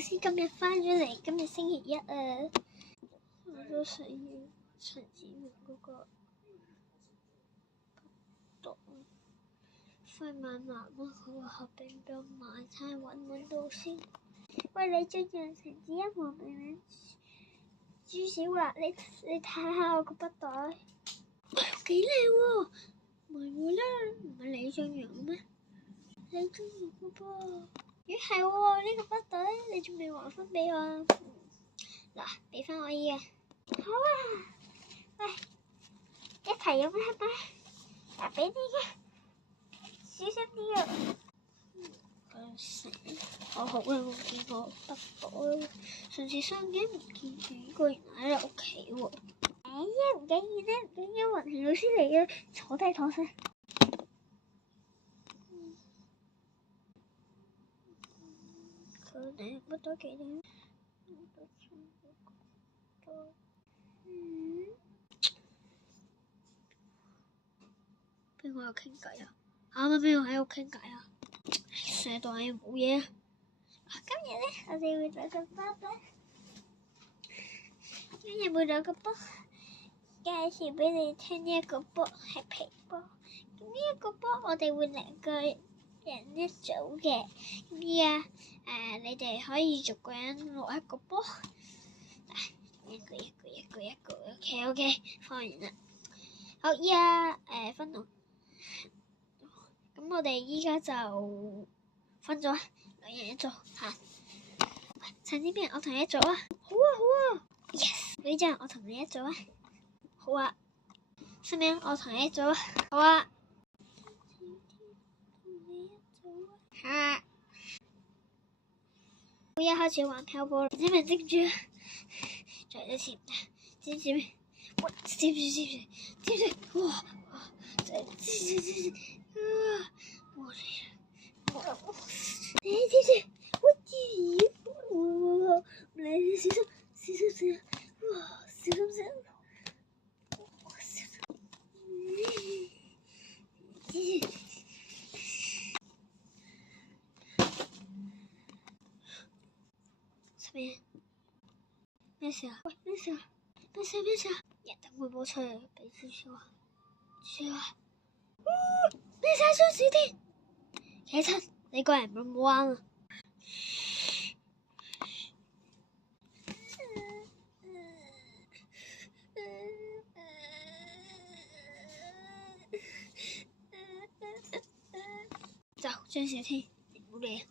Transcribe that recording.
師今日返咗嚟，今日星期一啊，我都想要陳子明嗰個筆袋，快慢慢咯，佢話合併咗買，睇下揾到先。喂，你最近陳子欣和明明朱小華，你睇下我個筆袋，幾靚喎！唔係喎啦，唔係李俊陽咩？李俊陽嘅噃。咦係喎，呢個筆袋你仲未還返俾我啊？嗱，俾翻我依個。好啊，喂，一齊用係咪？嗱，俾你嘅，小心啲啊！我好耐冇見過筆袋，上次上鏡唔見住，呢個原來喺屋企喎。哎呀，唔緊要啦，唔緊要，雲婷老師嚟嘅，坐低坐先。佢哋筆袋幾靚？邊個有傾偈啊？啱啱邊個喺度傾偈啊？成袋嘢冇嘢啊！今日咧，我哋會攞個筆啦。今日會攞個筆介紹俾你聽，呢一個筆係皮波。咁呢一個筆我哋會兩個人一組嘅。咁依家你哋可以逐個人攞一個筆。一個 ，OK， 放完啦。好，依家分到。咁我哋依家就分咗，兩人一組嚇。陳子明，我同你一組啊！好啊 ，Yes。女仔，我同你一組啊！好啊。新明，我同你一組啊！好啊。嚇！我一開始玩漂波啦，陳子明接住啊！再一次，知唔知？哇！接住！哇！接！我接住！我嚟小心！哇！小心！接住！什麼？咩事啊？喂，咩事啊？人等會播出嚟俾朱小華。咩事啊？雙子天！其實你個人唔好玩啊！走，張小天，唔好理啊！